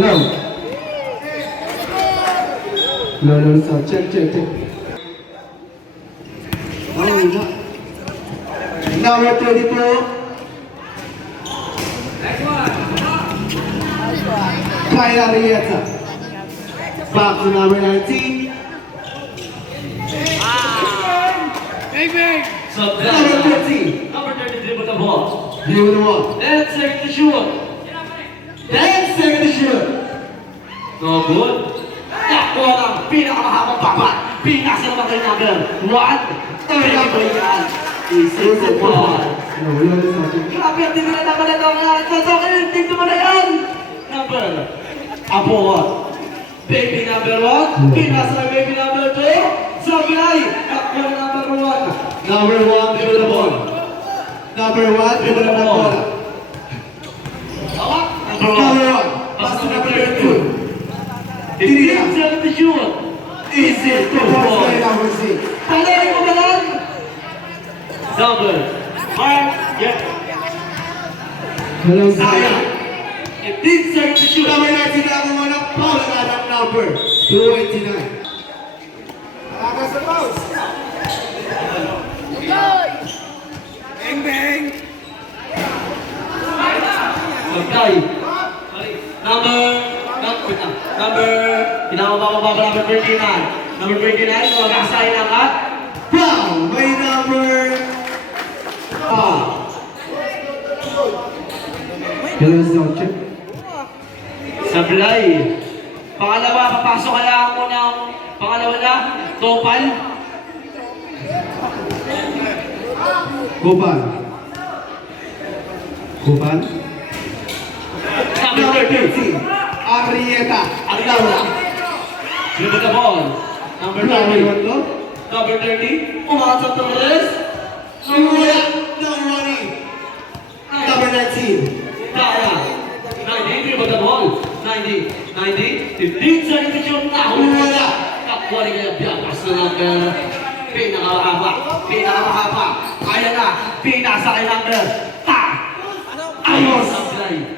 Hello. No, so check. Number 32. Kyle Arrieta. Back to number 19. Number 13. Number 33 with the ball. You with the ball. Let's take the shoot. 10 seconds to shoot. No good. Takbo ng pinakamahabang papat. Pinasa naman kayo number 1. Number 1. Isip the ball. Grabe ang tinira naman na ito. Sasakit. Tingnan mo na yan. Number. Apo 1. Baby number 1. Pinasa ng baby number 2. Sablay. Takbo ng number 1. Number 1, give it the ball. Number 1, give it the ball. Number 1, pass to number 2. It's the shoot. Easy, to ball. Number 6. Palay mo ba lang? Double. Mark. Yeah. Hello, Sayang. It did serve the shoot. Number 19, number 1, Paul Adam number 289. Okay. Number 29. Number 29, mag-assign ang at Wow, may number 5. Hello, sound check. Sablay. Pangalawa, papasok kaya mo ng pangalawa na, Topal. Gopan. Number 30. Arrieta. Aglaula. Give it the ball. Number 30. Number 30. Umangat sa Torres. Number 19. Daya. 90. Give it the ball. 90. 15 seconds to shoot. Nahula. Takwa rin kaya biyakas na number. Pinakamahaba. Kaya na. Pinasa kay number. Ayos. Sablay.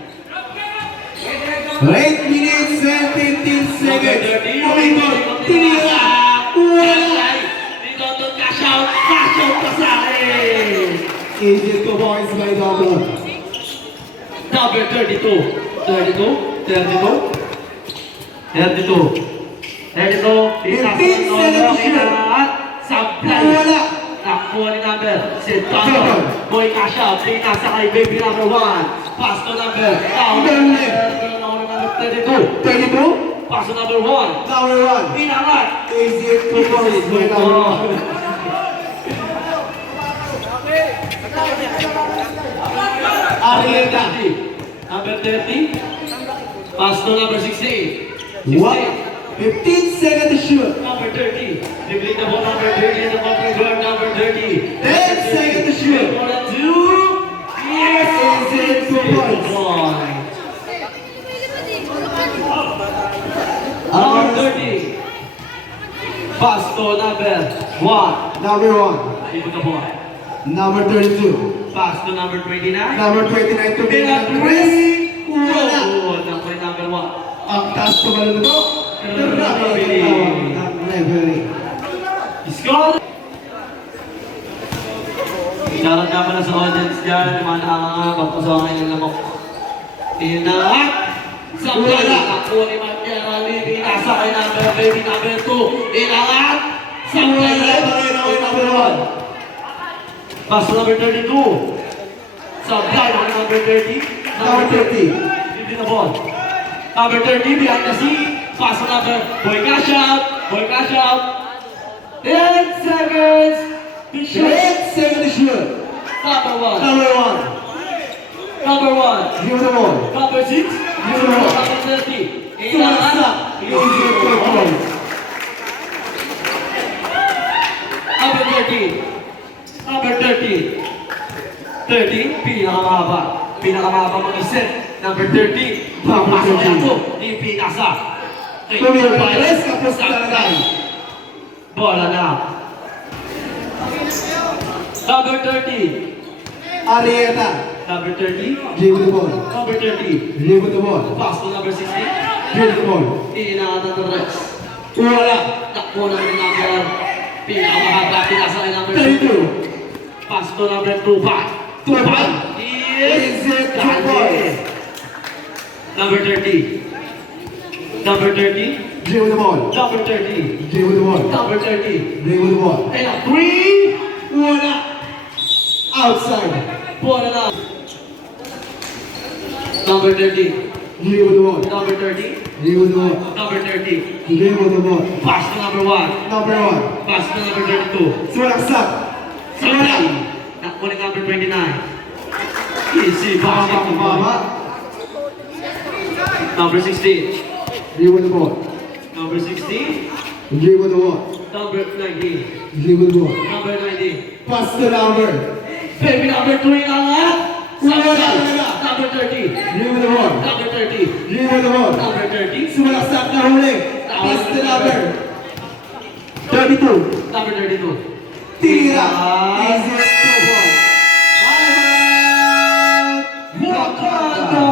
8 minutes and 15 seconds. Umikot. Tinira. Wala. Dito doon cash out pa sa akin. Easy to boys by double. Number 32. 32. Sablay. Wala. Takbo ni number. Si Tonto. Boy cash out. Pinasa kay baby number 1. Pass to number. Number 32. 32. Pass to number 1. Number 1. Pinangat. Easy to boys by double. Arrieta. Number 30. Pass to number 16. What? 15 seconds to shoot. Number 30. Dribbling the ball, number 30 in the corner guard, number 30. 10 seconds to shoot. 1 and 2. Yes! Easy 2 points. Number 30. Pass to number 1. Number 1. Give it the ball. Number 32. Pass to number 29. Number 29 to be Number number 3. 3. Wala. Number 1. Ang taas ko ba ito? Referee. Score! Shoutout nga pala sa audience dyan, yung mga nakakangakap ko sa mga lamok. Tinaak! Sa wala! Ako ni Matera Libby, nasa kay number baby number 2. Tinaak! Sa wala! Number 1. Pass to number 32. Sablay na number 30. Number 30. Give the ball. Number 30 behind the scene. Pass to number Boy cash out. 10 seconds to shoot. 8 seconds to shoot. Number 1. Number 1. Number 1. Give the ball. Number 6. Number 30. Stop. Easy 2 points. Number 30. Number 30. 30. Pinakamahaba mag-isip. Number 30. Papasok niya ito. Ipinasa. Tumiras kapos talagay. Bola na. Number 30. Arrieta. Number 30. Give the ball. Number 30. Give the ball. Pass to number 16. Beautiful. Inangatan ng Rex. Wala. Takbo ng number. Pinakamahaba, pinasa ay number 32. Pass to number 2-5. 2-5. Yes! Is it 2 points? Number 30. Number 30. Dribble the ball. Number 30. Dribble the ball. Number 30. Dribble the ball. And a 3. Wala. Outside. Ball na. Number 30. Dribble the ball. Number 30. Dribble the ball. Number 30. Dribble the ball. Pass to number 1. Number 1. Pass to number 32. Sulaksak. Wala. Takbo ni number 29. Easy pass to Mama. number 16. Dribble the ball. Number 16. Dribble the ball. Number 19. Dribble the ball. Number 19. Pass the number. Baby number 3 na nga. Wala. Number 30. Dribble the ball. Number 30. Dribble the ball. Number 30. Sumalaksak na huli. Pass the number. 32. Number 32. Tira. Is it 2 points? Wakanda!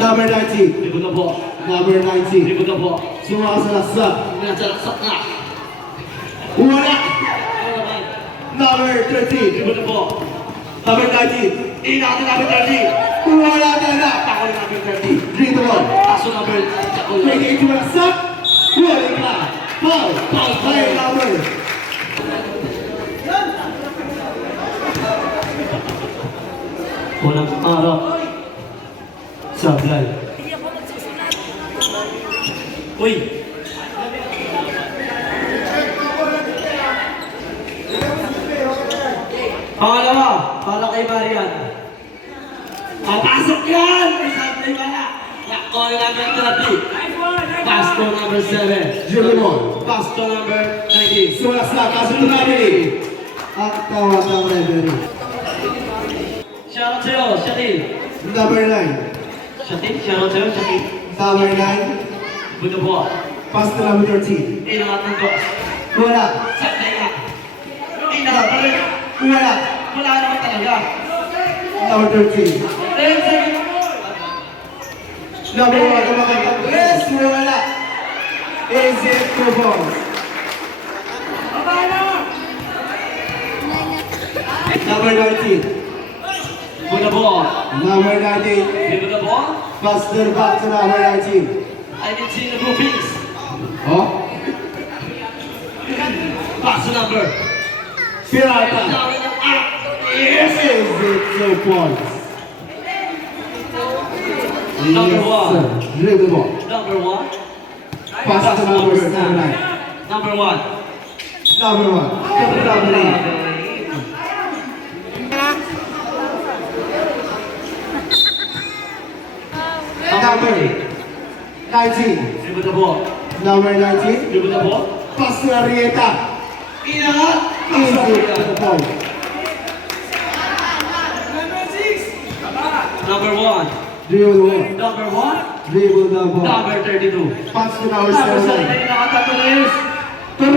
Number 19. Libot na po. Number 19. Libot na po. Sumasalaksak. Nasa na. Wala. Ano naman? Number 13. Libot na po. Number 19. Inakit number 30. Wala talaga. Tako ni number 30. Dribble the ball. Kaso number Tako ni 28 sumalaksak. Wala ka. Foul. Foul. Higher number. Walang arap. Sablay. Uy! Pangalawa, para kay Marian. Papasok yan! May sablay pala. Lakko yung number 30. Pass to number 7. Dribble the ball. Pass to number 19. Sumalaksak. Kaso tumabili. Ang tawag ng referee. Shoutout sa'yo, Shaquille. Number 9. Shaquille, shoutout sa'yo, Shaquille. Number 9. Buto po. Pass to number 13. Inangat ng dos. Wala. Sablay nga. Inangat pa rin. Wala. Wala naman talaga. Number 13. 10 seconds. Number 1. Yes, wala. Is it 2 points? Number 19. Buto po. Number 19. Buto po. Pass the back to number 19. I can see the groupings. Oh? Pass the number. Pirata. Yes! Is it 2 points? Number Yes, 1. sir. Dribble the ball. Number 1. Pass to number 9. Number 1. Number 1. Number 8. Number 19. Dribble the ball. Number 19. Dribble the ball. Pass to Arrieta. Inangat. Is it 2 points? Number 1. Dribble the ball. Number 1. Dribble the ball. Number 32. Pass to number Number 7. 7. Inangat na is 3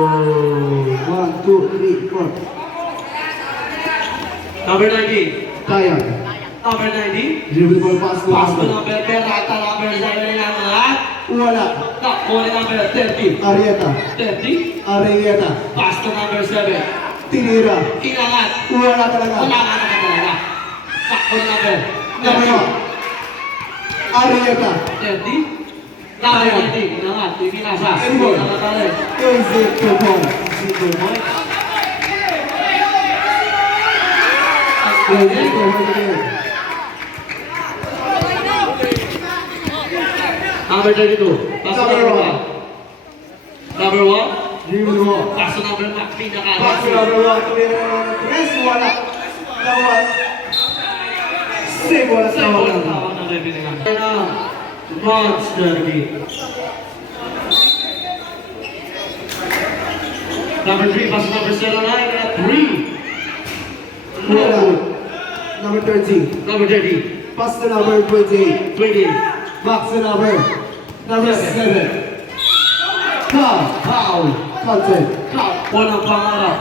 1, 2, 3, 4. Number 19. Tayan. Number 19. Dribble the ball. Pass to Pass to number. number Perata. Number 7 inangat. Wala. Takbo ni number 30. Arrieta. 30. Arrieta. Pass to number 7. Tinira. Inangat. Wala talaga. Wala nga naman talaga. Takbo ni number Number 1. Arrieta. 30. Number 30. Inangat. Pinasa. Everyone. Inangat na rin. Is it 2 points? 2 points. Is it 2 points again? Number 32. Pass to Number number 1. 1. Number 1. Dribble the ball. Pass to number pinaka. Pass to number 1. Yes, wala. Number 1. Save wala sa Sa wala. bola tawag ng referee nga. Monster game. Number 3, pass to number 09 at 3. Wala. Number 13. Number 30. Pass to number 28. 20. Back to number 7. Foul. Contact. Walang pangarap.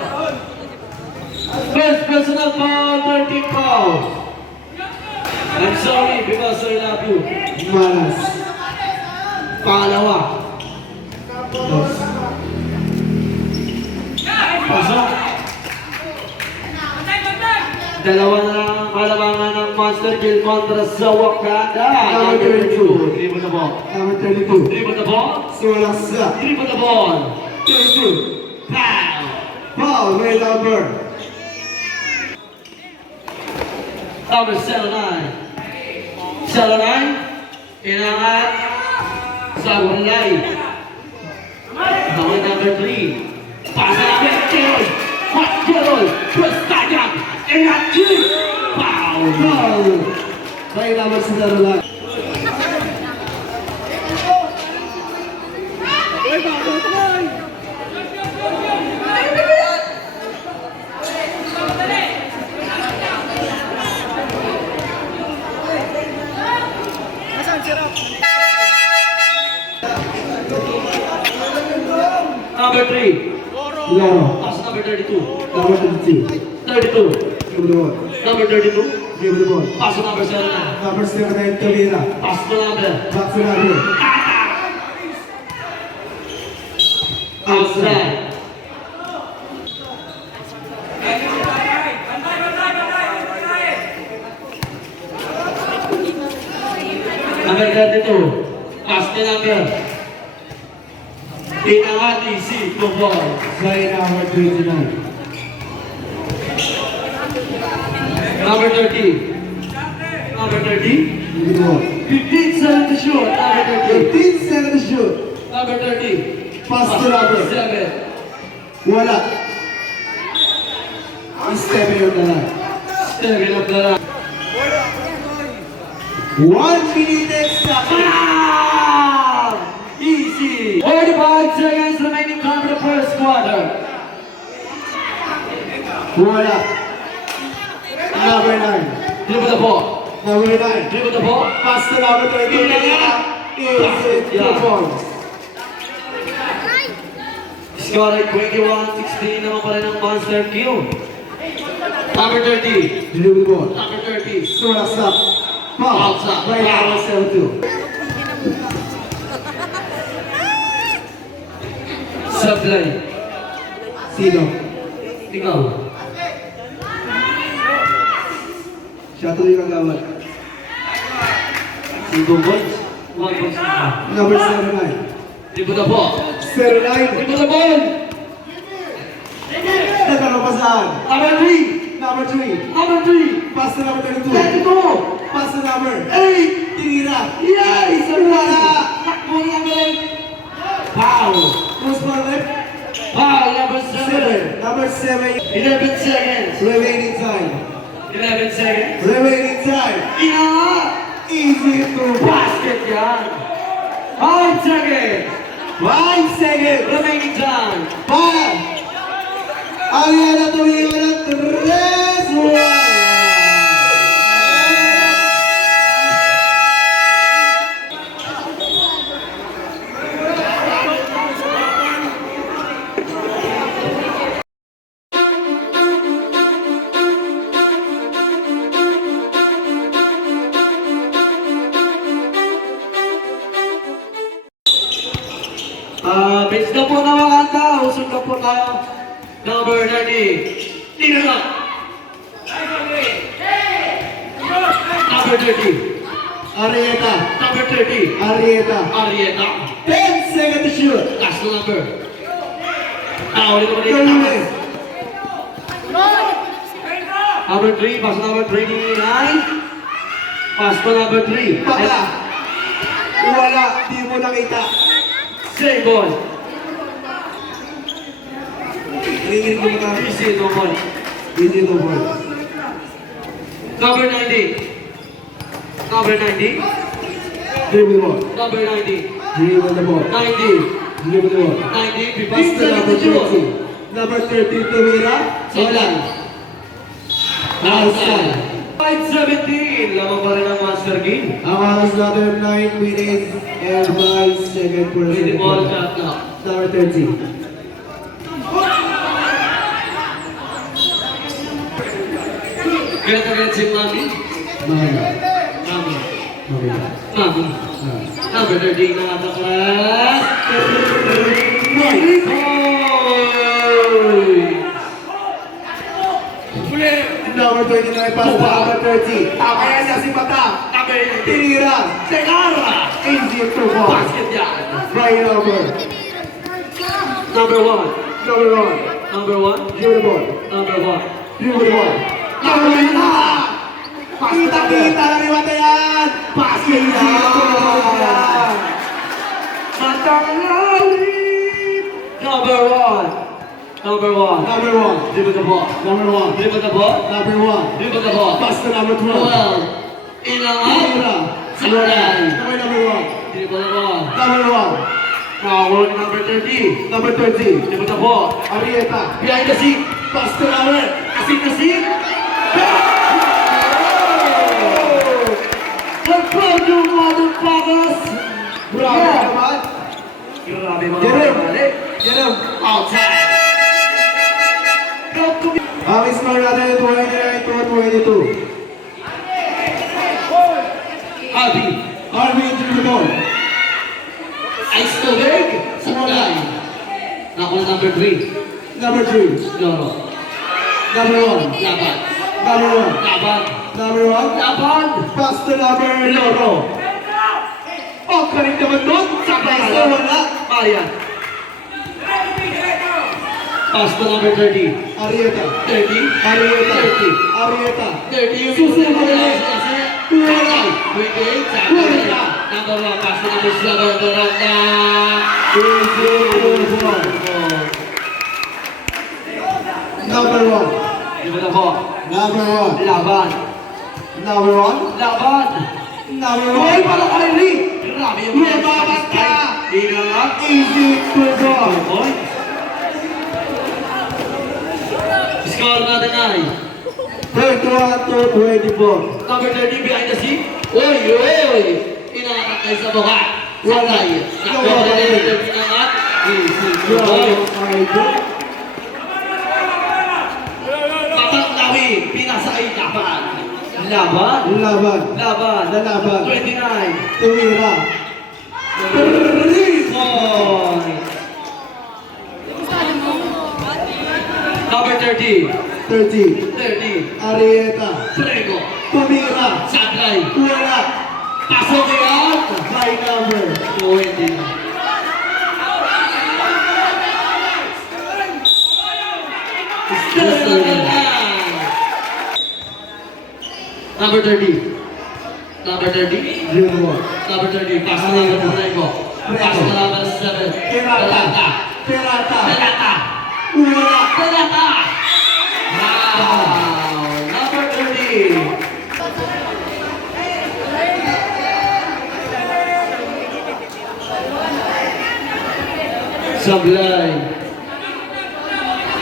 First personal foul, 13 foul. I'm sorry because I love you. Malas. Pangalawa. Dos. Pasok. Dalawa na lang ang kalabangan ng Monster Kill kontra sa Wakanda. Number 32. Dribble the ball. Number 32. Dribble the ball. Suwala sa. Dribble the ball. 32. Pow. Foul by number. Number 79. 79. Inangat. Sa Wallay. Number 3. Pasa namin. Keroy. Keroy. Prestajan. Ingat. Foul. Foul by number 79. Number 3. Loro. Pass number 32. Number 32. 32. Give the ball. Number 32. Give the ball. Pass number 79. Number 79, Tavira. Pass the number. Back to number. Outside. Number 32. Pass the number. Inangat easy. Go ball. By number 29. Number 30. Number 30. Give the ball. 15 seconds to shoot. Number 30. 15 seconds to shoot. Number 30. Pass to number. 7. Wala. Step in the line. 7 of the line. 1 minute extra. Bam! Easy. 45 seconds remaining time for the first quarter. Wala. Number 9. Dribble the ball. Number 9. Dribble the ball. Pass to number 30. Is 2 points. Score ay 21-16 naman pa rin ang Monster Kill. Number 30. Dribble ball. Number 30. Sola stop. Foul. Outside. By number 72. Supply. Sino? Ikaw. Siya tuloy yung kagawad. 2 points. 1 point. Number 79. Dribble the ball. 09. Dribble the ball. Tatanong pa saan? Number 3. Number 3. Number 3. Pass to number 32. 32. Pass to number 8. Tira. Yes! Wala! Takbo niya ngayon. Foul. Who's for left? Foul number 7. 7. Number 7. 11 seconds. Remaining time. 11 seconds. Remaining time. Inangat! Easy to Basket yan. 5 seconds. 5 seconds. Remaining time. 5. Ariana tumiyo ng 3. Bench na po na Wakanda. Usog na po tayo. Number 30. Tingnan na. Number 30. Arieta. Number 30. Arieta. Arieta. 10 seconds to shoot. Last number. Ulit ulit. 30 minutes. Number 3. Pass number 29. Pass to number 3. Baka. Wala. Di mo nakita. Same ball. Ringin ko muna. Easy, no ball. Easy to ball. Number 90. Number 90. Dribble the ball. Number 90. Dribble the ball. 90. Dribble the ball. 90. Pass 15 to number seconds to shoot. 30. Number 30, Tumira. Wala. Outside. 5-17. Lamang pa rin ang Monster Game. Ang oras natin 9 minutes and 5 seconds per With the ball second. shot clock. Number 30. Ganit si Mami. Mami. Mami. Mami. Mami. Number 13 na ata class. Number 29 pass to number 30. Kaya niya si Mata. Tinira. Tegara. Easy to ball. Basket yan. By number. Number 1. Number 1. Number 1. Give the ball. Number 1. Give the ball. Number 1. Kita-kita na ni Mata yan. Basket yan. Matanglalim. Number 1. Number 1. Number 1. Dribble the ball. Number 1. Dribble the ball. Number 1. Dribble the ball. Pass to number 12. Well, inangat. Saklay. Number 1. Dribble the ball. Number 1. Now we're on number 30. Number 30. Dribble the ball. Arieta. Behind the seat. Pass to number. Kasing. The crowd, you motherfuckers. Bravo naman. Grabe mga Get him. balik. Get him. Outside. Crowd to be. Ang score natin 29 to 22. Abi. Arvin to the ball. Ice Tobig. Saklay. Naku na number 3. Number 3. Loro. Number 1. Laban. Number 1. Laban. Number 1. Laban. Pass to number Loro. Oh, karin naman doon. Saklay. Pass to wala. Marian. Pass to number 30. Arieta. 30. Arieta. 30. Arieta. 30 yung Susunod yung na. Wala. 28. Saklay. Number 1. Pass to number 7. Doranda. Easy to ball. Number 1. Di ba na po? Number 1. Laban. Number 1. Laban. Number Hoy, 1. pala ka rin, Lee. Grabe yung mga Lumaban ka. Ingat. Easy to ball. Hoy. Score natin ay 31 to 24. number 30 behind the seat. Oy, oy. Inangat kayo sa mukha. Saklay. Number 30 inangat. Easy to ball. Patanglawi. Pinasay laban. Laban. Laban. Laban. Lalaban. 29. Tumira. 3 point. Number 30. 30. 30. Arieta. Prego. Tumira. Saklay. Wala. Pasok yan. High number. 20. Number 30. Number 30. Zero. Number 30. Pasok na number Prego. Pasok na number 7. Pelata. Pirata. Pelata. Wala. Pelata. Wow. Number 30. Sablay.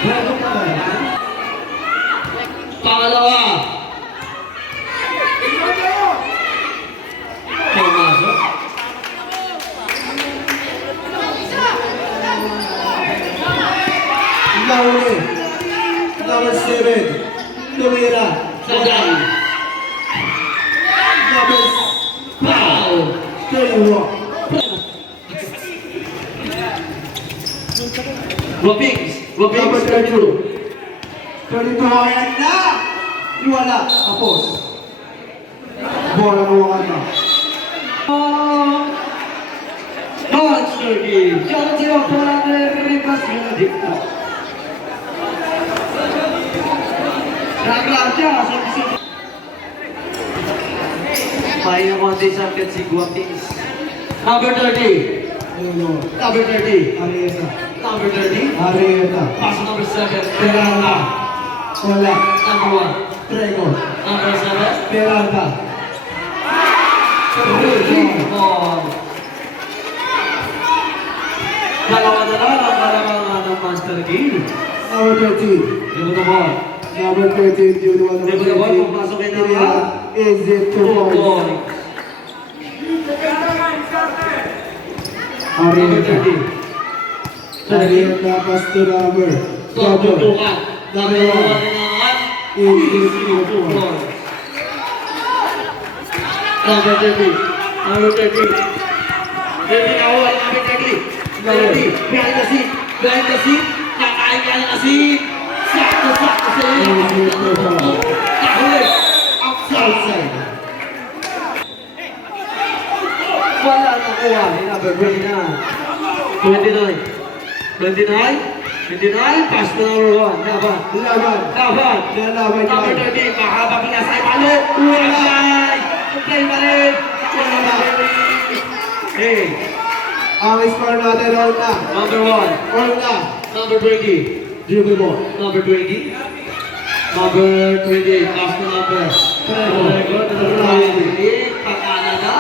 Bago pa ba? Pangalawa. Pumasok. Nauli. Number 7. Tumira. Sablay. Number Foul. 31. Wapings. Number Wapings. 32. 32. Ayan na. Wala. Tapos. Bola mo na. Monster Game. Shout out to your brother, Ripas Benedicto. Naglansya sa bisip. Pahinga mo din sa akin si Guapings. Number 30. Ayun. Number 30. Arieta. Number 30. Arieta. Pass number 7. Peralta. Wala. Number 1. Trego. Number 7. Peralta. Ball. Dalawa na lang ang kalamangan ng Monster Game. Number 13. Yung the ball. Number 13. Yung Yung the ball, pumasok na nga. Is it 2 Ball. points? Number Arieta. 30. Kalian na pass to number. Tutukan. Number one. Is equal to 4. Number 30. Number 30. 30 awal. Number 30. 30. Behind the seat. Behind the seat. Nakain ka ng asin. Sakto sa iyo. Nakahuli. Outside. Outside. Wala nakuha. Number 29. 29. 29. Pass to number 1. Laban. Laban. Laban. Lalaban Number yan. 30. Mahaba pinasay. Palo. Wala. Play pa rin. Wala. Hey. Ang score natin all na. Number 1. All na. Number 20. Dribble ball. Number 20. Number 28. Pass to number. Prego. Pakana na.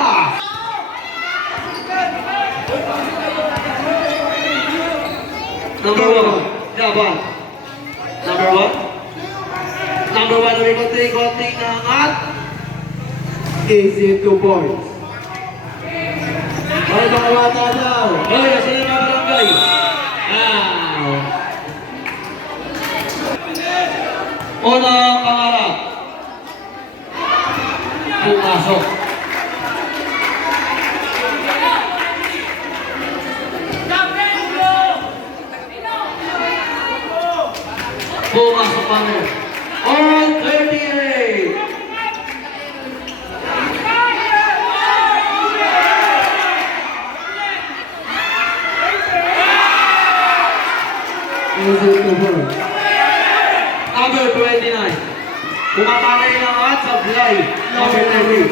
Number 1. Laban. Number 1. Number 1. May konting-konting nangat. Easy 2 points. Ay, mga bata daw. Hoy, nasa na mga barangay? Wow. Unang pangarap. Pumasok. Pumasok pa rin. On 38. Easy 2 points. Number 29. Pumapanay ng at sablay. Number 30.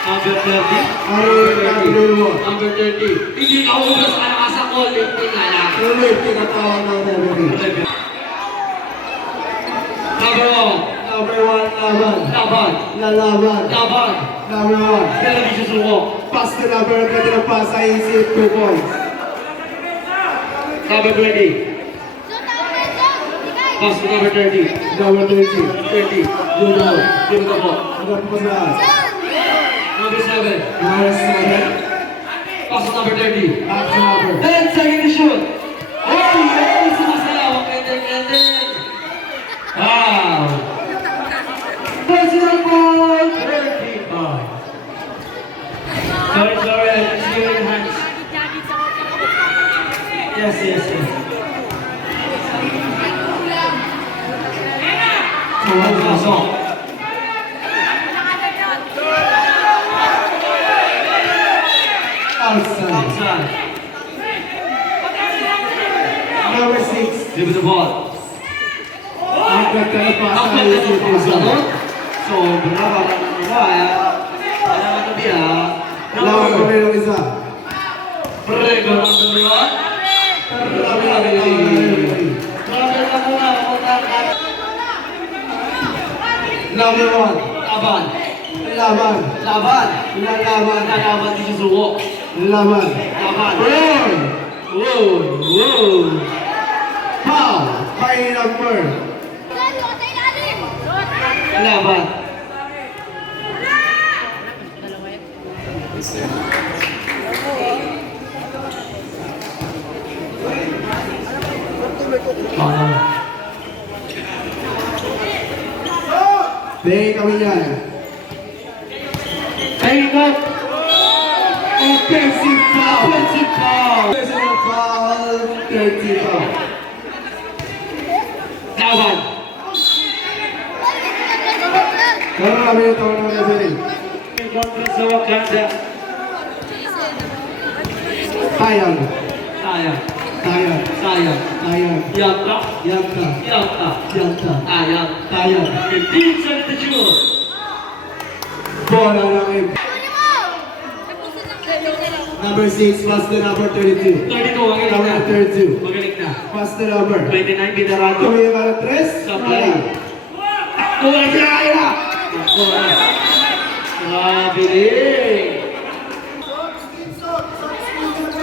Number 30. Number 30. Number 30. Hindi ka ubos ka na sa call. Hindi nga lang. Ulit, tinatawag ng referee. Number 1. Number 1, laban. Laban. Lalaban. Laban. Number 1. Kailan di susuko? Pass to number, pwede na pass sa easy 2 points. Number 20. Pass to number 30. Number 30. 30. Dribble ball. Give it the ball. Agad po sa Number 7. number 7. Pass to number 30. Pass to number. 10 seconds to shoot. Oh, yes! Sumasayaw ang ending. Wow! Personal ball! 35. Sorry, I didn't see your hands. Yes. Pasok. Outside. Outside. Number 6. Give it the ball. Agad ka na pass sa Ang easy ganda 2 ng pasa, no? points. So, berapa ka ng kaya? Parang ano biya? Lawan ko Number. mayroong isa. Prego number 1. Number ka muna. Number 1. Laban. Laban. Laban. Lalaban. Lalaban di susuko. Laban. Laban. Roll. Wow. Foul. By number. Laban. Tingin kami yan. Hang up. Offensive foul. Offensive foul. Personal foul. 30 foul. Laban. Karoon kami ito ng referee. Conference sa Wakanda. Sayang. Sayang. Sayang. Sayang. Sayang. Yanta. Yanta. Yanta. Yanta. Sayang. Sayang. 15 seconds to shoot. Bola ng M. Number 6, pass to number 32. 32, magaling Number na. 32. Magaling na. Pass to number. 29, Bidarado. Kami yung mga 3. Sablay. Tuwa siya kaya! Grabe rin.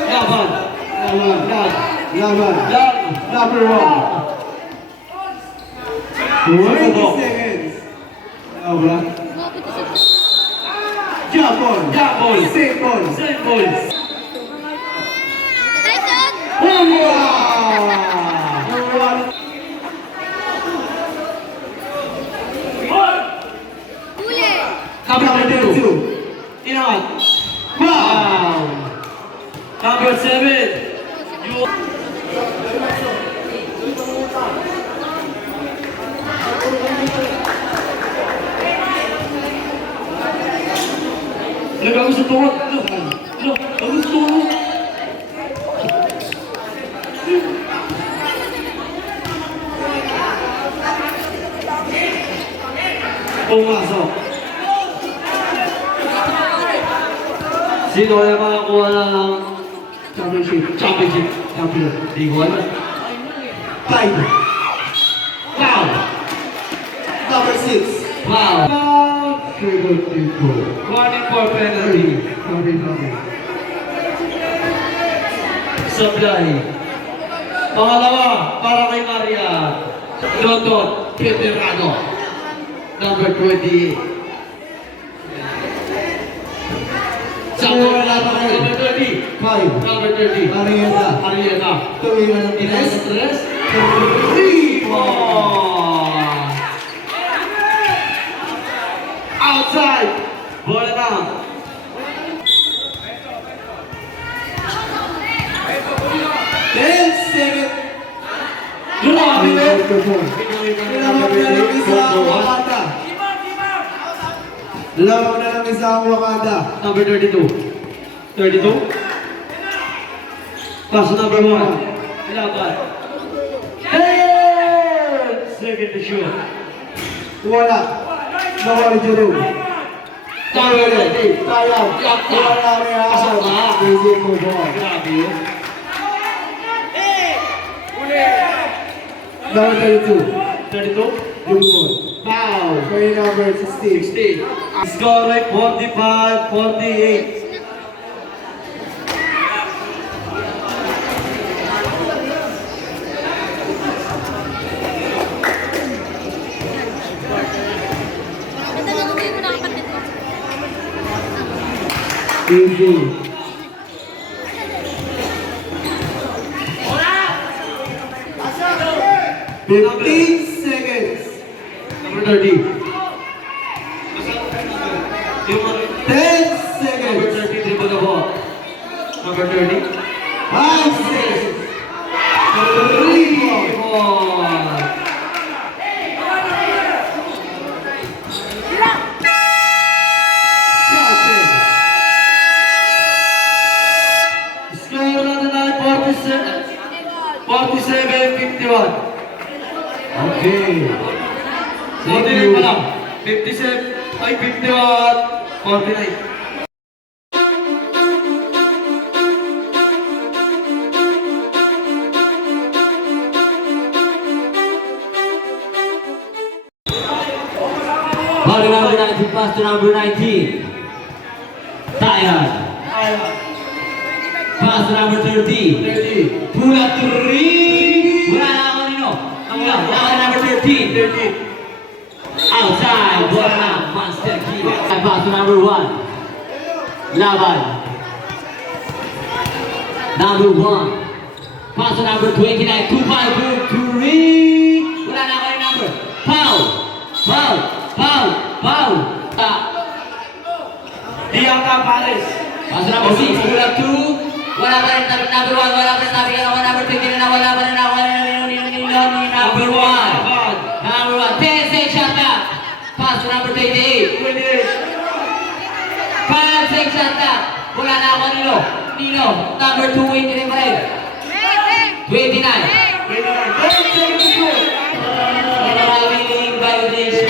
Laban. Laban. Laban. Laban. Laban. Number 1. 20 seconds. Obra. Japon. Japon. Same ball. Same boys. Wow! tutungan. Bagus tutungan. Pumasok. Sino yung makakuha ng championship? Di ko alam. 5. Wow! Number 6. Wow! Warning for penalty. Sablay. Pangalawa, para kay Maria. London, Peterano. Number 28. Wala pa kayo. Number 30. 5. Number 30. Arieta. Tuloy na ng Pines. Tres. 3. Outside. Bola na. Seconds. Grabe eh. Lamang na lang isa ang Wakanda. Lamang na lang isa ang Wakanda. Number 32. 32? Pass number 1. Ilaban. Second to shoot. Wala. Nawali Jero. Tayo. Tayo. Wala may aso. Easy ko ball. Grabe yun. Number 32. 32? Good ball. Foul. Kay number 16. 60. Score like 45-48. Easy. 15 seconds. Number 30. 10 Number seconds. 30, dribble the ball. Number 30. 5 seconds. 3 ball. Score natin ay 47-51. Okay. Thank 49 you. pa lang. 57 ay 51-49. Ball number 19, pass to number 19. Tired. Pass to number 30. 30. Pull up three. Wala na ako nino. Number 13. 30. Outside. Ball na. Monster key. Pass to number 1. Laban. Number 1. Pass to number 29. 2-5. 3. Wala na ako yung number. Foul. Foul. Foul. Foul. Diaka Pares. Pass to number 6. Pull up 2. Wala pa rin number 1. Wala pa rin sabi ka na number 20 na wala pa rin ako. Number 1. Number 1. 10 6 shot clock. Pass to number 28. 5 6 shot clock. Wala na ako Nino. Number 2 23 pa rin. 29. Maraming violation.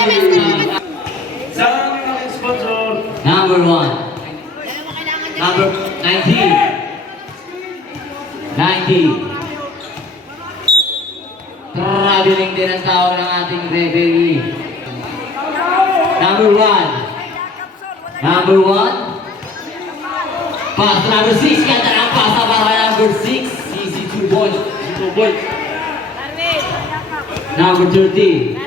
Sa aming mga sponsor. Number 1. Number 19. 90. Traveling din ang tao ng ating referee. Number 1. Number 1. Pass to number 6. Ganda ng pasa para number 6. Easy 2 boys. Number 30.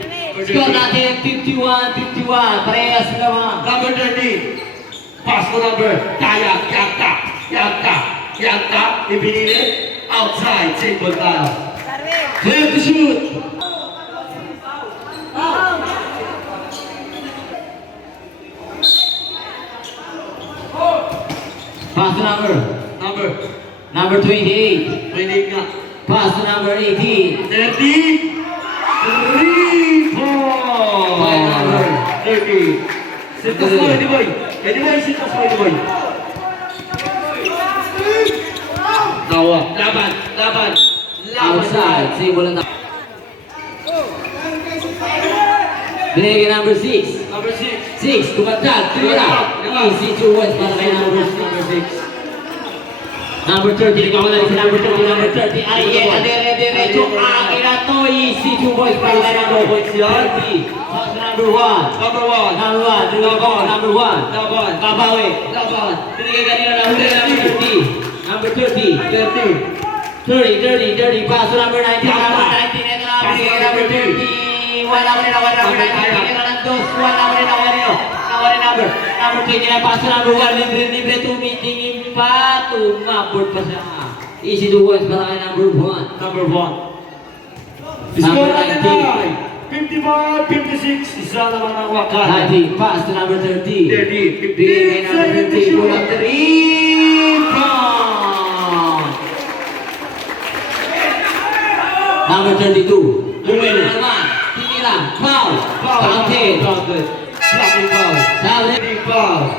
Score natin 51-51. Parehas sila mga. Number 30. Pass ko number. Yanta. Ibinili. Outside. Simple tayo. Clear to shoot. Pass to number 28. 28 nga. Pass to number 18. 30. 3 By number 30. Sintas mo, Eddie Boy. Sintas mo, Eddie Boy. Bawa. Laban. Outside. Save lang. Binigay number 6. Number 6. 6. Kumantag. Tumira. Easy 2 points para kay number 6. Number 30. Ikaw na rin number 30. Number 30. Ay, diretso. Akin na to. Easy 2 points para kay number 30. Pass number 1. Number 1. Number 1. Number 1. Laban. Babawi. Binigay kanina number 30. Number 30. 30. Pass to number 19. Number 19. Ito na. Binigay number 30. Wala ko rin ako number 19. Binigay na ng 2. Wala ko rin ako number. Number 20 na pass to number 1. Libre tumitingin pa. Tumabot pa siya. Easy to points para kay number 1. Number 1. Score natin ay 55-56. Isa naman ang wakan. 90. Pass to number 30. 30. Binigay number 30. Pulang 3. Point. Number 32. Lumelo naman. Tinira. Foul. Counted. Blocking foul. Sabi. Big foul.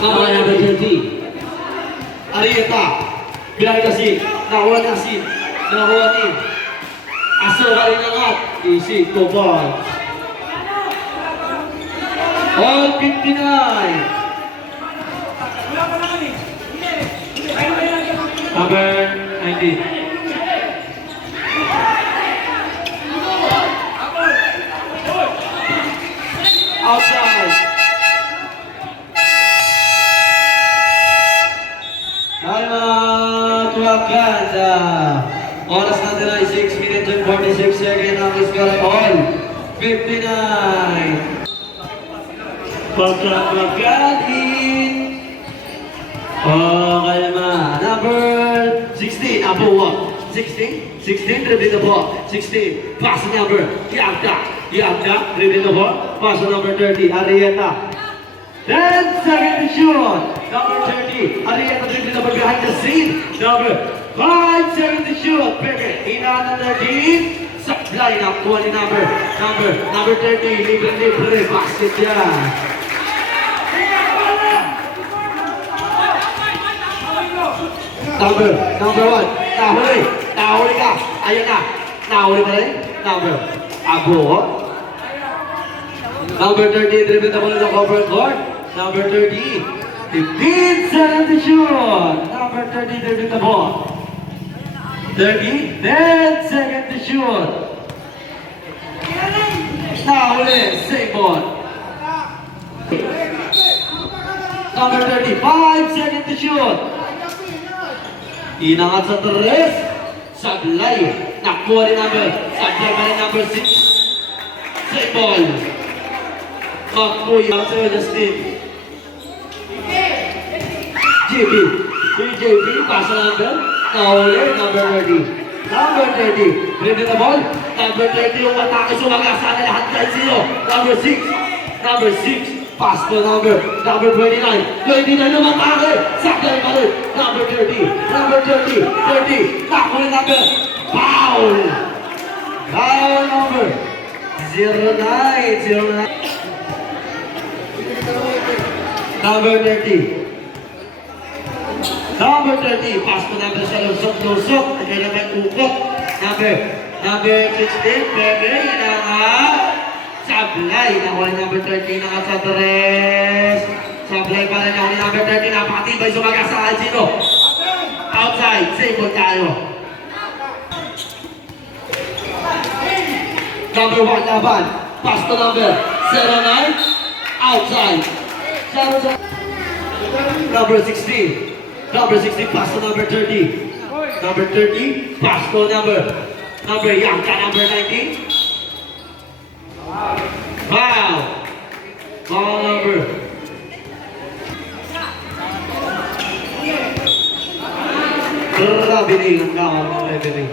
Number 30. Arieta. Bilang kasi. Nakuha na si. Nakuha ni. Asal ka rin angat. Easy. 2 points. All 59. Number 90. Outside. Timeout, Wakanda. Oras natin ay 6 minutes and 46 seconds. Ang score ay all 59. Pagkakagaling. Oh, kalma. Number 16. Apo, what? 16? 16, dribbling the ball. 16. Pass number. Yagda. Dribbling the ball. Pass number 30. Arieta. 10 seconds to shoot. Number 30. Arieta dribbling the ball behind the scene. Number 5 seconds to shoot. Pepe. Ina ng 13. Supply na. Kuha ni number 30. Libre. Basket yan. Number 1. Nahuli ka. Ayan na. Nahuli pa rin. Abo. Number 30, dribbling the ball in the cover court. Number 30, 15 seconds to shoot. Number 30, dribbling the ball. 30, 10 seconds to shoot. Nahuli. Same ball. Number 30, 5 seconds to shoot. Inangat sa 3. Sablay. Nakuha rin number. Sablay pa rin number 6. Same ball. Makuya sa Justin. BJP. Pasa number. Nahuli. Number 30. Bring the ball. Number 30 yung atake sumagasana lahat kahit sino. Number 6. Pass to number 29. 29 naman atake. Sablay pa rin. Number 30. Nakuha number. Foul number 09. Number 30. Pass to number sa lusok. Kaya naman ukot. Number 16. Bebe. Inangat. Sablay. Nakuha number 30. Inangat sa 3. Sablay pa rin nakuha number 30. Napakatibay sumagasaan sino. Outside. Save mo tayo. Number 1 laban. Pass to number 09. Outside. Number 16. Pass to number 30. Pass to number Yangka, number 19. Foul number. Grabe din ang kawan ng referee.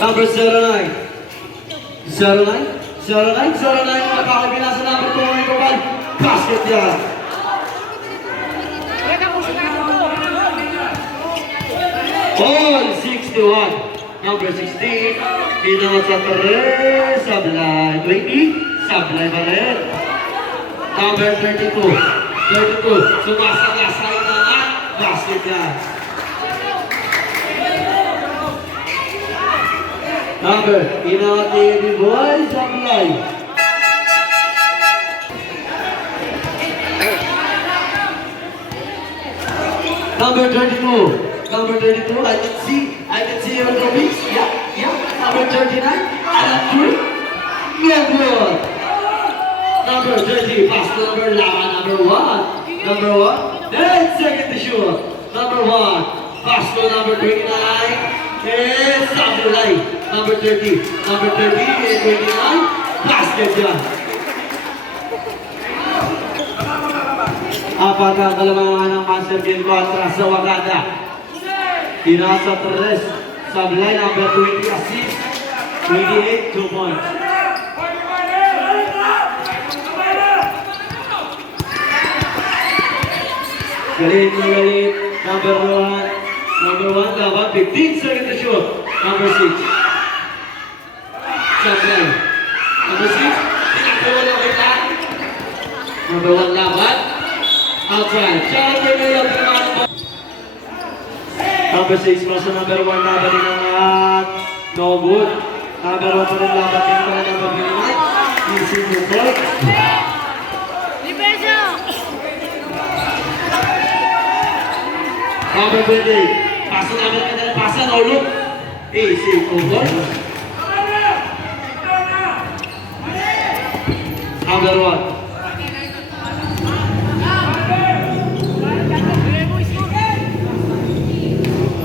Number 09. 09. Nakakabila sa number 2. Basket yan. All 61. Number 16, pinangat sa 3, sablay. 20, sablay pa rin. Number 32, sumasakasay na nga, basket na. Number, pinangat ni B-Boy, sablay. Number 32, I can see your comics. Yeah. Number 39, Alan Drew. No good. Number 30, pass to number 11, number 1. Number 1, 10 seconds to shoot. Number 1, pass to number 29. And stop the line. Number 30 and 29, basket dyan. Apat ang kalamangan ng Master Game kontra sa Wakanda. Pinasa 3, sablay number 20 assist, 28, 2 points. Galit na galit, number 1 dapat 15 seconds to shoot. Number 6, sablay. Number 6, pinagkawa na kita. Number 1 laban. Outside. Number 6, masa number 1 laban din ang no good. Number 1 pa rin laban din pala number 9. Easy to break. Number 20. Pasa namin ka na pasa, no look. Easy to break. Number 1.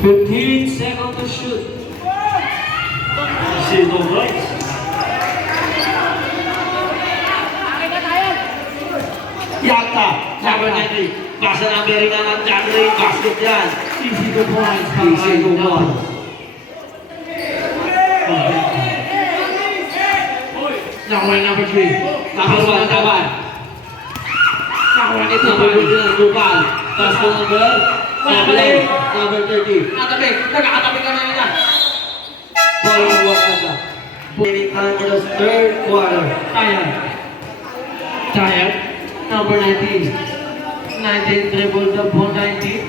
15 seconds to shoot. She's all right. Yata, number 90. Pasa ng Amerika ng John Ray, basket yan. Easy to points. Easy to points. Nakuha number 3. Number 1 ang taban. Nakuha nito. Number 2 ang Gupal. Pass to number number 30. Natabi. Nagkakatabi ka na nila. Ball ng Wakanda. Winning time for the third quarter. Tired. Number 19. 19 dribble the ball. 19.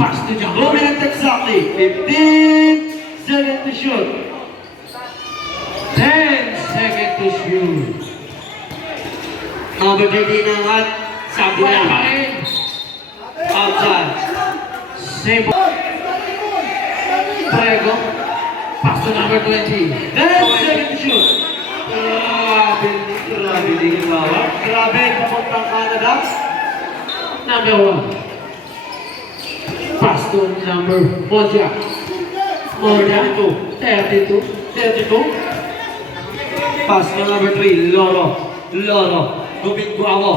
Pass to John. 2 minutes exactly. 15 seconds to shoot. 10 seconds to shoot. Number 30 na nga. Sabi na. Outside. Same ball. Prego. Pass to number 20. 10 seconds to shoot. Grabe din bawa. Grabe papuntang Canada. Number 1. Pass to number 4. Moja. 32. Pass to number 3. Loro. Gubing-guawo.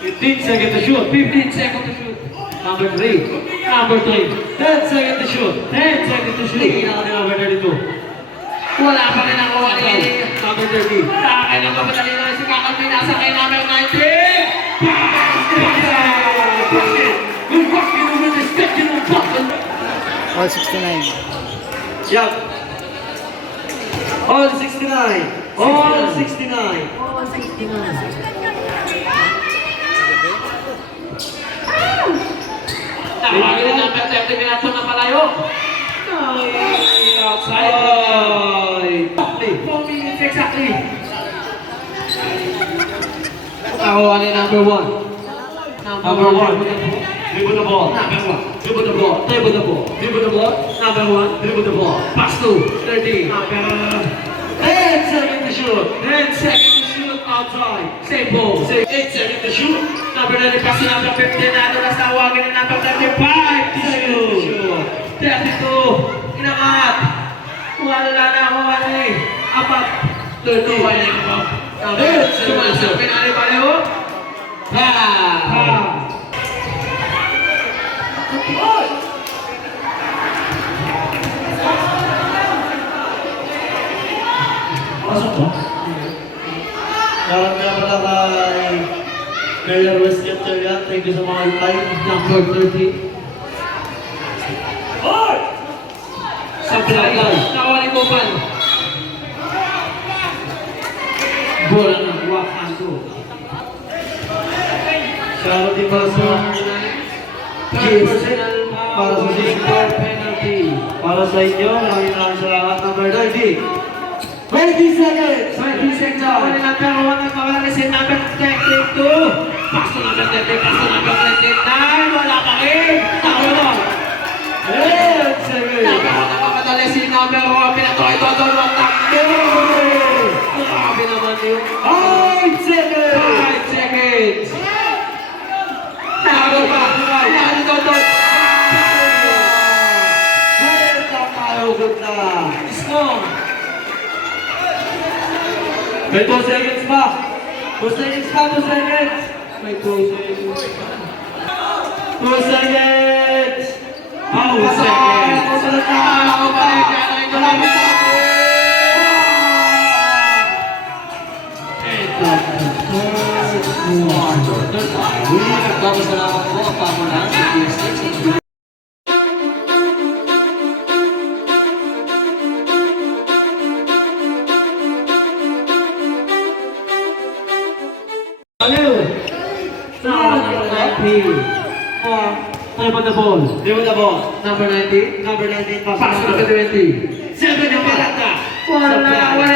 15 seconds to shoot. 15 seconds to shoot. Number 3. 10 seconds to shoot. 10 seconds to shoot. Tingin ako ni number 32. Wala pa rin ang kawali. Number 30. Sakay ng papadali na si Kakalmi. Nasa kay number 19. Good work, you will respect you know button. All 69. Yup. All 69. All 69. Nakawagin na number 30 minato na palayo. Outside. 4 minutes exactly. Nakuha ni number 1. Number 1. Dribble the ball. Number 1. Dribble the ball. Dribble the ball. Dribble the ball. Number 1. Dribble the ball. Pass to 30. Number 10 seconds to shoot. 10 seconds to shoot outside. Same ball. 8 seconds to shoot. Number 9 pass to number 15. Ano na sa tawagin ng number 35. To shoot. 32. Inangat. Wala na ako ani. Apat. 30. Wala na ako. Sumasok. Pinali pareho. Pasok ba? Parang kaya pala kay Mayor Westchester yan. Thank you sa mga time. Number 30. Supply. Nakuha ni Kupan. Bola na. Walk and go. Shoutout din para sa Personal para sa foul penalty. para sa inyo. Maraming salamat. Number 90. 20 seconds! 20 seconds. Nakuha ni number 1 at mawala si number 32. Pass to number 30. Pass to number 29. Wala pa rin. Nakuha. 10 seconds! Number 1 na mamadali si number 1. Pinatuloy ito doon ang takbo. Grabe naman yun. 5 seconds! 5 seconds. Nakuha pa. Yan ito doon. Good na. Strong. May 2 seconds pa. 2 seconds pa. 2 seconds. May 2 seconds. 2 seconds. 2 seconds. Susunod na. Ako pa rin. Kaya ito lang ito. Muli nagpapasalamat po ang pamulaan sa PS6. Aliw. Number 90. Time on the ball. Give me the ball. Number 90. Number 19. Pass to number 20. 7 yung pirata. Wala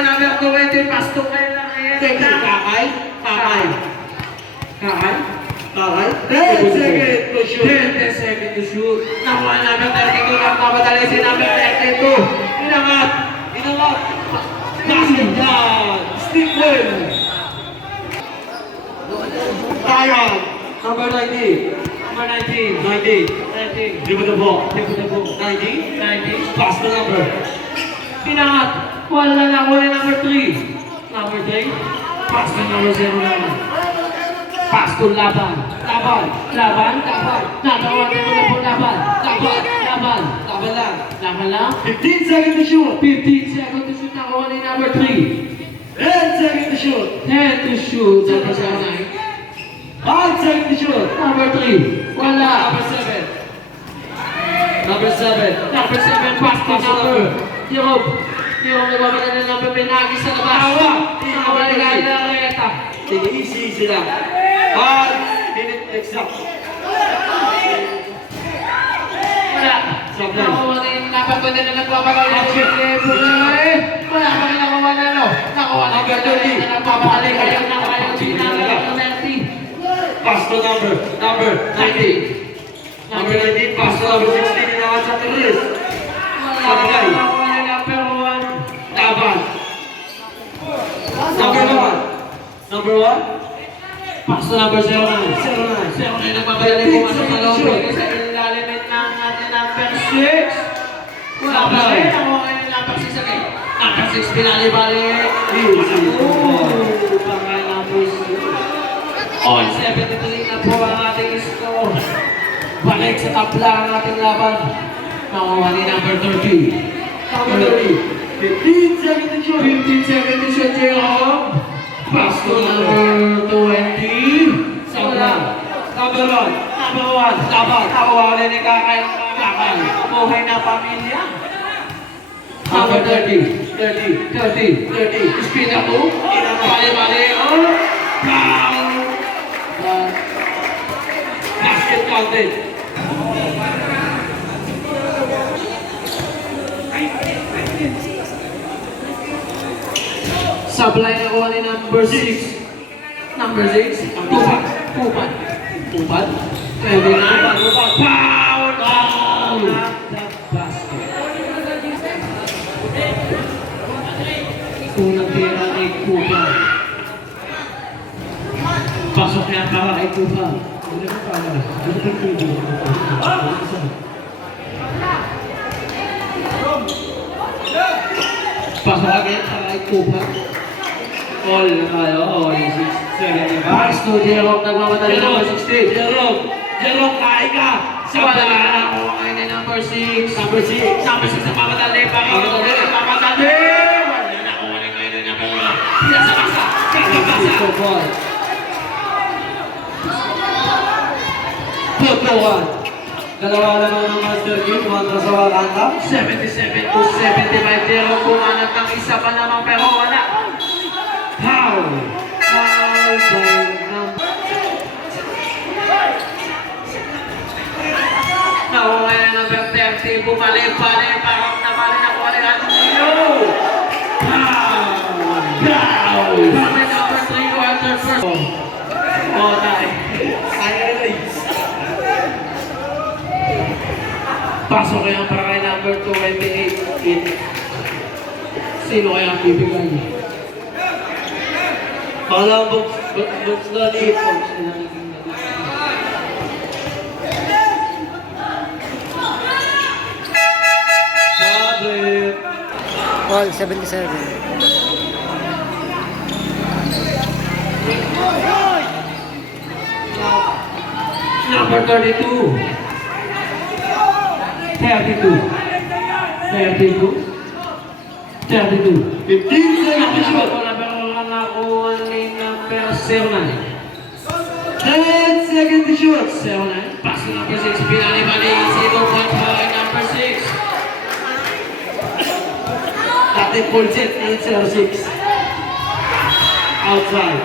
number 20. Pass to kay lang. Kakay. Kakay. Kakay. 10 seconds to shoot. 10 seconds to shoot. Nakuha number 32. Napadali si number 32. Inangat. Basket down. Stick win. Ryan. Number 90. Number 19. 90. 19. Give me the ball. Take the ball. 90. 90. Pass the number. Pinangat. Wala na ako ni number 3. Number 3. Pass to number 09. Pass to Laban. Laban. Nagawa niya mo na po Laban. Laban lang. Laban lang. 15 seconds to shoot. 15 seconds to shoot. Nagawa ni number 3. 10 seconds to shoot. 10 to shoot. Number 9. 5 seconds to shoot. Number 3. Wala. Number 7. Number 7. Number 7. Pass to number. Jerome nagbabala ng number Benagi sa labas. Tawa ni Gala Reta. Sige, easy lang. 5 minute exact. Wala. Nakuha na yung number 20 na nagpapakali ng wala pa rin nakuha na no. Nakuha na yung number 20 na nagpapakali kayo ng kayo si number 20. Pass to number 90. Number 19, pass to number 16. Inawan sa Tigres. Wala. Nakuha na number 1. Laban. Number 1. Pass to number 09. 09. Siya na yung nagbabayali po sa loob. Sa ilalim ng ating number 6. Wala pa rin. Nakuha na yung number 6 agad. Number 6 pinali-balik. Bangay number 6. All 73 na po ang ating score. Balik sa tabla ang ating laban. Nakuha ni number 30. Number 30. 15 seconds to shoot. 15 seconds to shoot, Jerome. Pass to number 20. Wala. Number 1. Number 1. Nakuha ni Kakay. Buhay na pamilya. Number 30. 30. Spin ako. Mali. Oh. Foul. Basket counted. Sablay na kuha ni number 6. Number 6. Tupan. Kevin na. Foul. Not the basket. Unang tira ni Tupan. Pasok niya para kay Tupan. Pasok agad para kay Tupan. All na tayo. Oh, 75. Pass to Jerome. Nagmamadali number 16. Jerome, kain ka. Wala na ako ngayon ni number 6. Number 6. Number 6 na pamadali. Pamadali. Wala na ako ngayon ni number 1. Basa. Put the one. Dalawa lang ang Master King, kumanta sa Wakanda. 77 to 75. Pero kumanat ng isa pa naman pero wala. Foul! Foul by number... Nakuha na number 30. Bumalik-balik. Parang nabalik na kuha nila. Foul! Foul! Number 3 quarter first. Oh, tayo. Pasok kaya para kay number 28. Sino kaya ang bibigay? Kala books na liit. Sabi. All 77. Number 32. 32. 32. 32. 15 seconds shot. Wala pero nakuha ni number 09. 10 seconds shot. 09. Pass to number 6. Pinali-bali. 0 point by number 6. Dati full set, 8-0-6. Outside.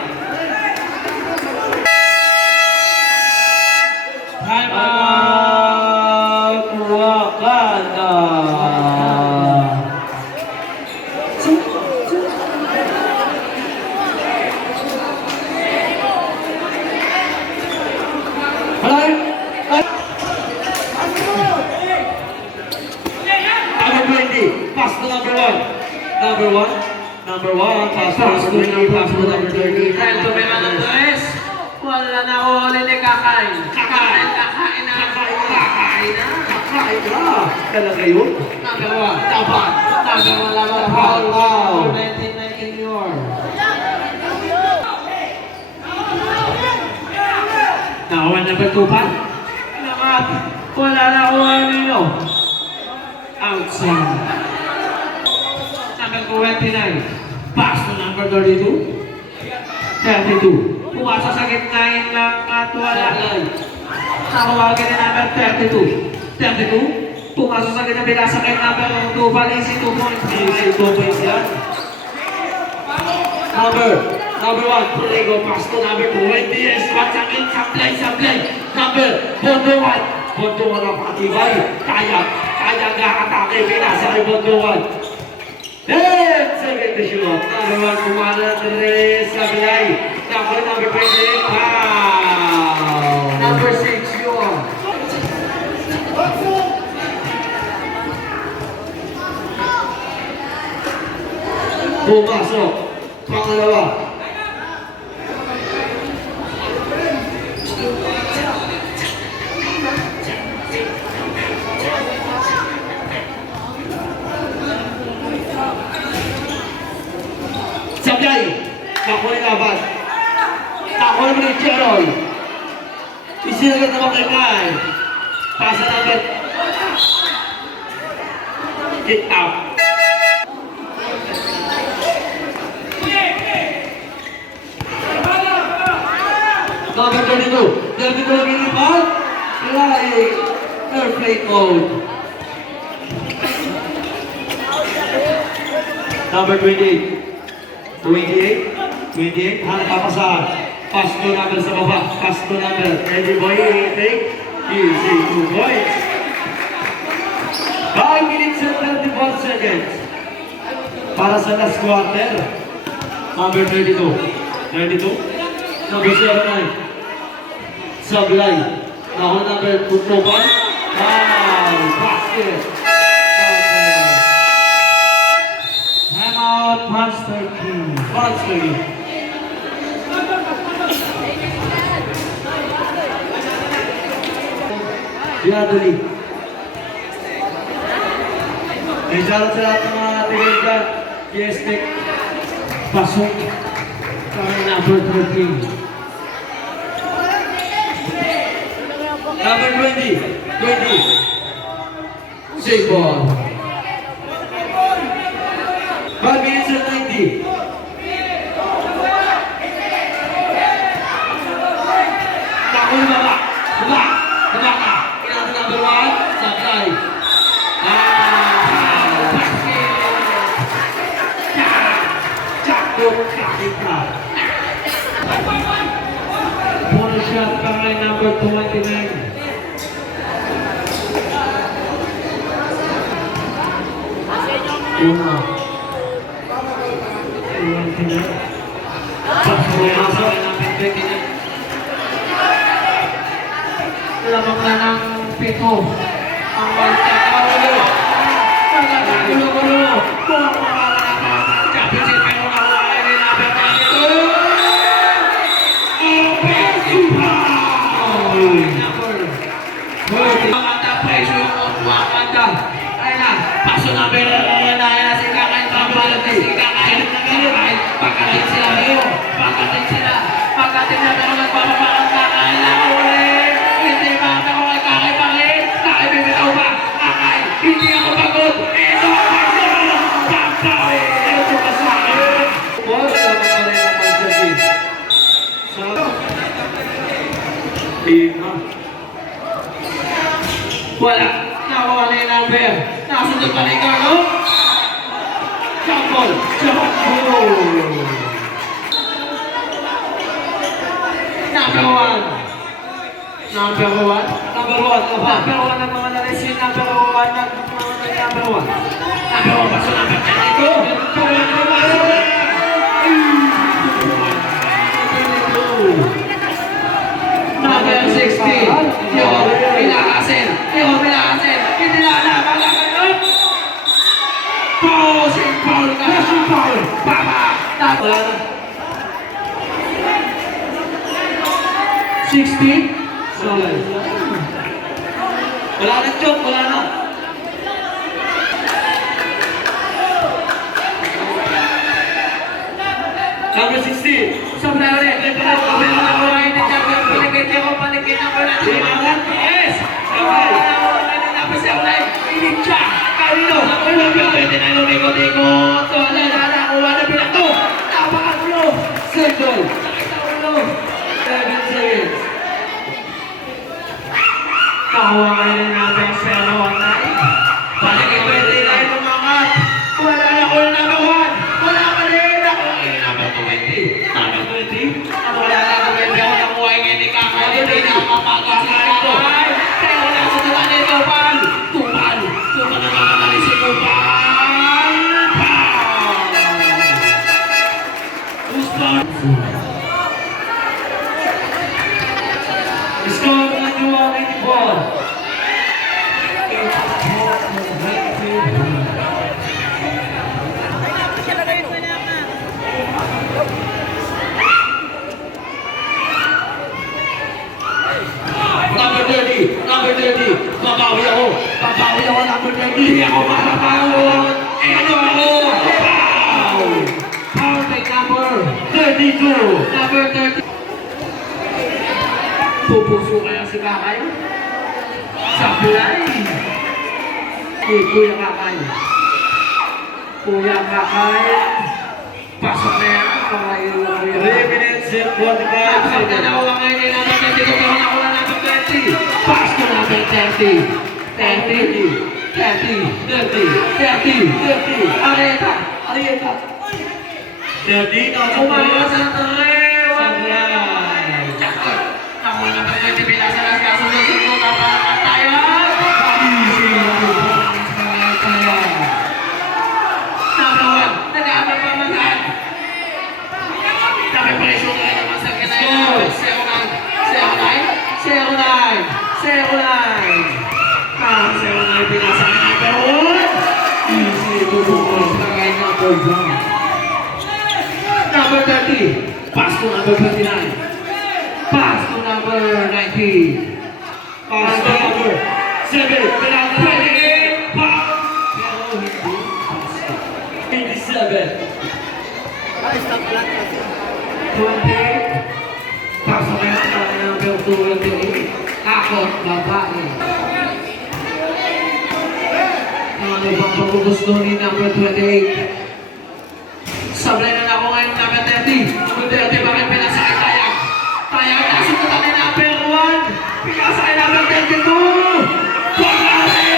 Time out. Wakanda. Number 20, pass to number 1. Number 1, pass to number 20, pass to number 30. Dahil tumira ng tres. Wala na uli ni Kakain. Kakain na. Kakain na. Kakain na! Talaga yun? Number 1. Dapat. Number 1 lang ang foul. Wow. 19 yun. Nakuha number 2 pa. Nakat. Wala na kuha nino. Outside. Number 29. Pass to number 32. 32. Pumasa sa gitna yun lang at wala. Nakuha ka ni number 32. 32. Pumasa sa gitna bila sa kay number 2. Balisi 2 points. Easy 2 points yan. Number 1, Prego, pass to number 2. Yes, once again, sablay. Number Bondo 1 ang patibay. Kaya ga-atake, pinasa kay Bondo 1. 10 second to shoot. Number 1, kumana na sablay. Number 20, foul. Number 6 yun. Pumasok. Pangalawa. Sablay. Nakuha yung laban. Nakuha naman yung Cheroy. Isinagat naman kay Kai. Pasa namin. Get out. Number 32. 32 lagi lipat. Lain. Airplane mode. Number 28. 28. Hanap papasahan. Pass to number sa baba. Pass to number. Ready boy, anything? Easy 2 points. 5 minutes and 34 seconds. Para sa last quarter. Number 32. 32. Number 7. Sablay. Now number 2. Wow. Basket. Time out. Monster King. Monster King. Dinadali. May shoutout sa lahat ng mga tigil dyan. Yes-Tech. Pasok. Kami number 13. Number 20. 20. Save ball. 5 minutes and 90. Naku yung baba. Baba ka. Kinata number 1. number 29. Una. 29. Pumasok ng 29. Lamang na ng pito. Ang basta kaulo. Gulo-gulo. Buwang mga championship pero nakuha rin ang pito. Maganda presyo yung maganda. Ayun na, paso na pero na si Kakay Trabalat si Kakay. Pagkatin sila ngayon. Pagkatin sila. Pagkatin na pero nagpapapa ang Kakay na ulit. Hindi ba ako kay Kakay Pangit? Kakay bibitaw ba? Kakay, hindi ako pagod. Ito ang paso. Pagkawi. Ito ka sa akin. Boss, sama ka rin ang pag-service. Lima. Wala. Nakuha na yung number. Nasunod pa ni Carlo. Jumble. Jumble. Number 1. Number 1. Number 1. Number 1 ng mga nalisin. Number 1 ng mga number 1. Number 1. Paso number 10 ito. Number 16. Yung Milakasin. Yung Milakasin. Hindi na magagayon. Pausing Paul. Pausing Paul. Papa. Wala na. 16. Wala na joke. Wala na. Number 16. Sabi na ulit. Ito na. Sabi na ako ay nagkakaroon. Paligid ako. Paligid ako na. Yes. Sabi na ako ay nagkakaroon. Sabi na inig siya. Kanino? Kanino? Pwede na lumikot-ikot. So, nakuha na pinakto. Napakagulo. Single. Nakita-ulo. 7 seconds. Nakuha kayo rin natin pero online. Paligid pwede na yung umangat. Wala na ko yung number 1. Wala pa rin. Nakuha kayo yung number 20. Number 20? At wala na ko yung pero nakuha yung hindi kakaya. Hindi na mapagkakaya ko. Pero nasunugan nito, Pan. Tupan. Tupan na naman si Tupan. Pow! Score na dua 94. Number 30, number 30. Babawi ako, number 30. Hindi ako makapawon. Ito ako. Pow! Power take number 32. Number 30. Pupuso kaya si Kakay? Sablay! Kuya Kakay. Kuya Kakay. Pasok na yan. 3 minutes and 45 seconds. Dalawa ngayon yung number 20. Kung ako nakuha number 20. Pass to number 30. 30. 30. Arieta. 30. Umawa sa tayo. Sablay. Nakuha number 20. Bilasan ang kasunod-sunod. Napalakan tayo. Easy. Number 1. Nag-aabang pamagal. Kami presyo ngayon naman sa kinayon. 09. Pinasa ka number 1. Easy. Bubukos. Kakain na po. Number 30. Pass to number 29. Pass to number 19. Pass to number 7. Pinasa 28. Pass. Pero hindi. 87. 28. Pasok na sa number 28. Ako, babae. Ano bang pagkugusto ni number 28? Sablay na ako ngayon number 30. Number 30, bakit pinasakay Tayag? Tayag, nasunutan ni number 1. Pinasakay number 32. Pagkasi!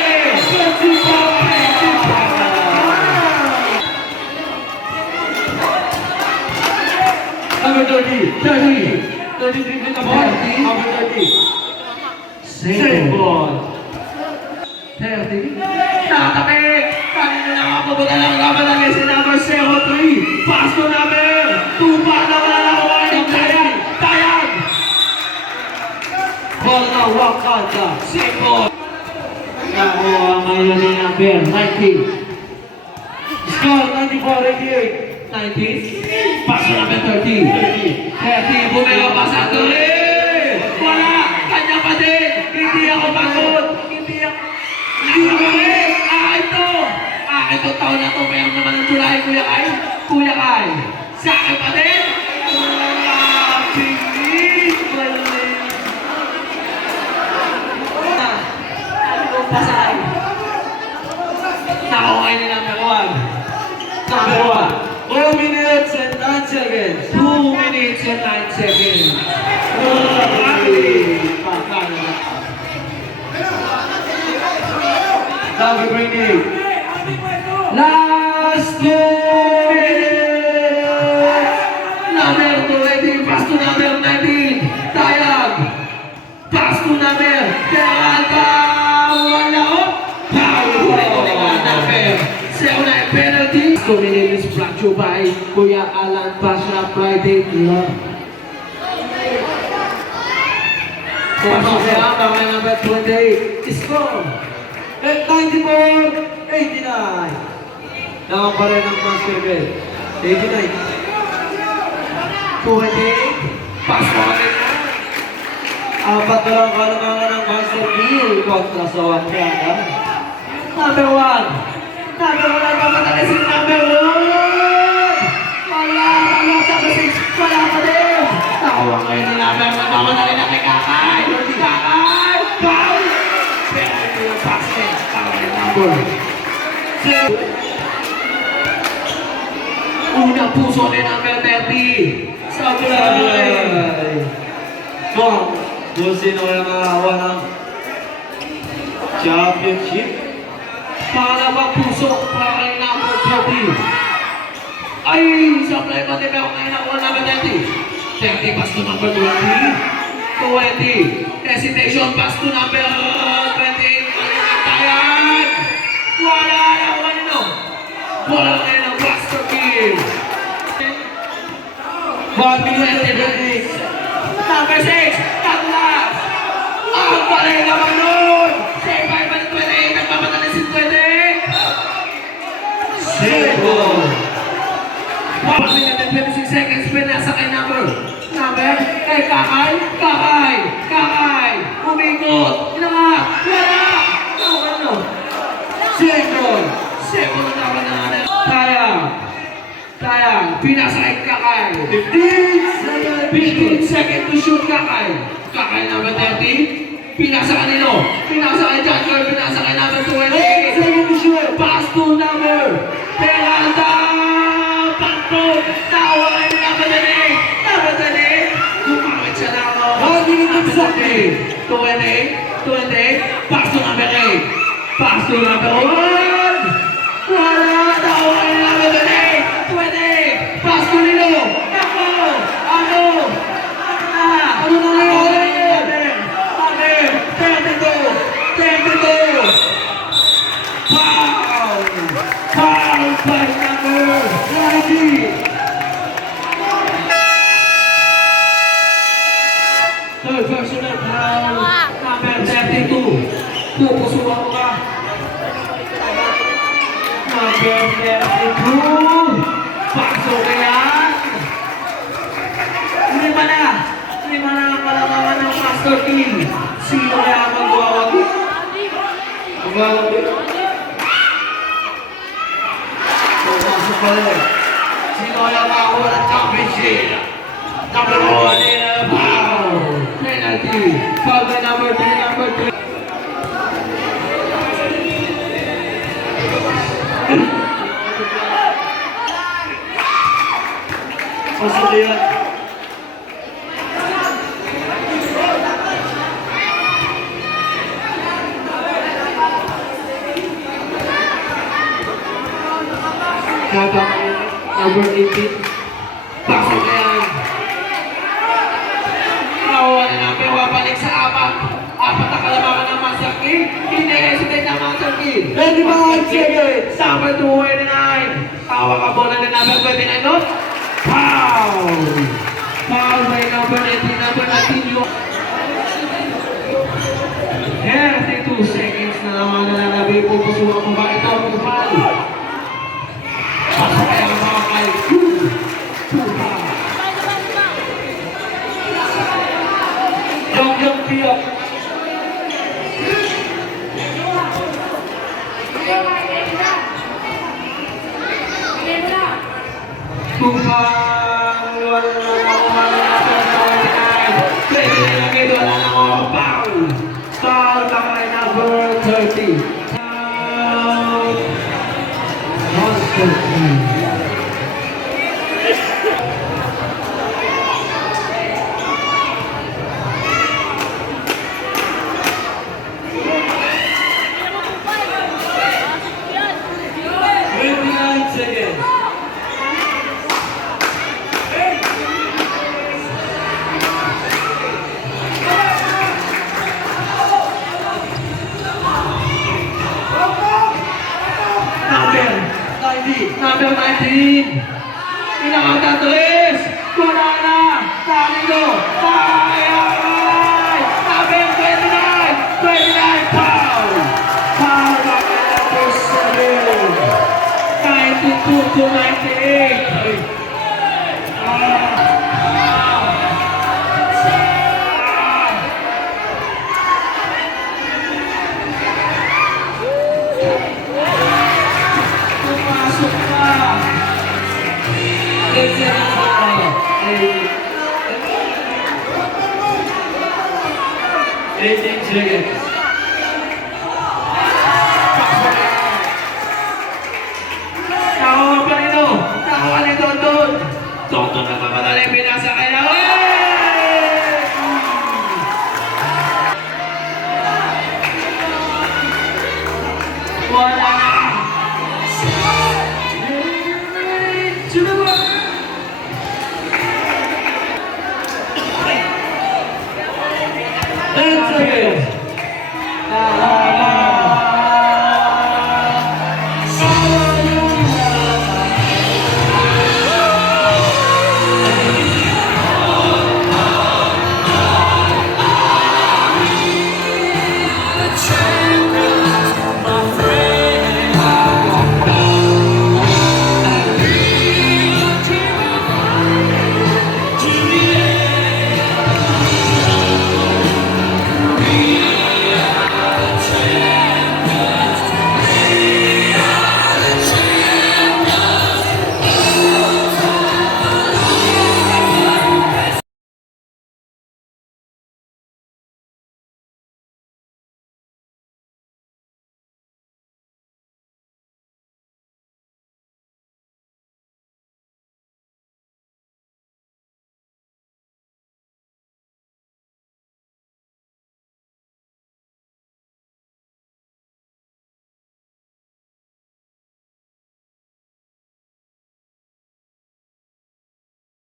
Number 30. 33 na po. Number 30. Second. 30. Nakatapik! Kanina lang ako buta lang naman ang si number 03. Pass to number 2 pa na wala na warning. Tayag! Tayag! Ball na Wakanda. Second. Nakuha ngayon ni number 90. Score 94-88. 90. Pass to number 30. 30. Bumelo pa sa tuloy! Wala! Kanya pa din! Hindi ako pagod! Hindi ako rin! Akin to! Akin to taon na to! Mayroon naman ng July, Kuya Kai! Kuya Kai! Sa akin pa din! Pilit! Pasay! Nakaway ni number 1! Number 1! 2 minutes and 9 seconds! 2 minutes and 9 seconds! Number 28. Last 2 minutes! Number 20, pass to number 19. Tayag! Pass to number Peralta! Wala o! Foul! Number 7 penalty. 2 minutes brought to you by Kuya Alan Pasha Friday. Pasok siya, baka number 28. Score! 94-89. Naman pa rin ang basketball. 89. 28. Pasok agad na. Apat na lang kalangangan ng basketball kontra sa Wakanda. Number 1. Number 1 ay pamatali si number 1. Wala sa kasi wala pa din. Nakuha ngayon ni number 1. Pamatali na kay Kakay. Kakay! Foul! Pero ito yung basket. Number. Unang puso ni number 30. Sa tulay. Kung sino yung nakahawa ng championship. Pangalawang puso para kay number 30. Ay, supply pa din ako ngayon ako number 30. 30 pass to number 20. 20. Hesitation pass to number 28. Tayan! Wala na ako kanino. Wala kayo ng Buster King. 1 minute and 30. Number 6. Douglas. Ang pala naman nun. Save by 28. Nagpapadali si 20. Second. 1 minute and 26 seconds. Pinasa kay number. Kay Kakay. Kakay. Umikot. Inangat. Wala. Ano? Second. Second na naman na natin. Tayang. Pinasa kay Kakay. 15 seconds to shoot Kakay. Kakay number 30. Pinasa kanino. Pinasa kay John Girl. Pinasa kay number 20. Second to shoot. Pass to number. Peralta. Pantog. Nawa kay number 20. Number 20. Gumamit siya na ako. 1 minute sa 20. 20. Pass to number 8. Pass to number 1. Wala. Nawa kay number 20. 20. Pass to Lilo. Nako. Ano? Ano nangyayari? 32. Foul. Foul by number 90. Third personal foul. Number 32. Pupusuan ka. Number 32. Pasok ka yan. Lima na ang kalangangan ng Master King. Sino kaya ang magwawagi? Magwawagi? Pasok pa rin. Sino kaya makakuha ng championship? Number 1 in a foul. Penalty. Foul by number 3. Pasok yan. Number 18. Pasok na yan. Nakuha na number 1. Balik sa apat. Apat na kalabas. 30. 25 seconds. Number 29. Tawa ka bola na number 29, no? Foul! Foul by number 18. Number 19 yung... 32 seconds na naman na nalabi po pusukan mo ba ito ang foul? Pasok kaya mga kay Yung piyok. Kupang wala na foul by number 30. Foul. 1-13. Number 19. Pinakatatulis. Wala na. Talino. Sayang. Number 29. 29. Foul. Foul by number 7. 92 to 98. Eighteen seconds.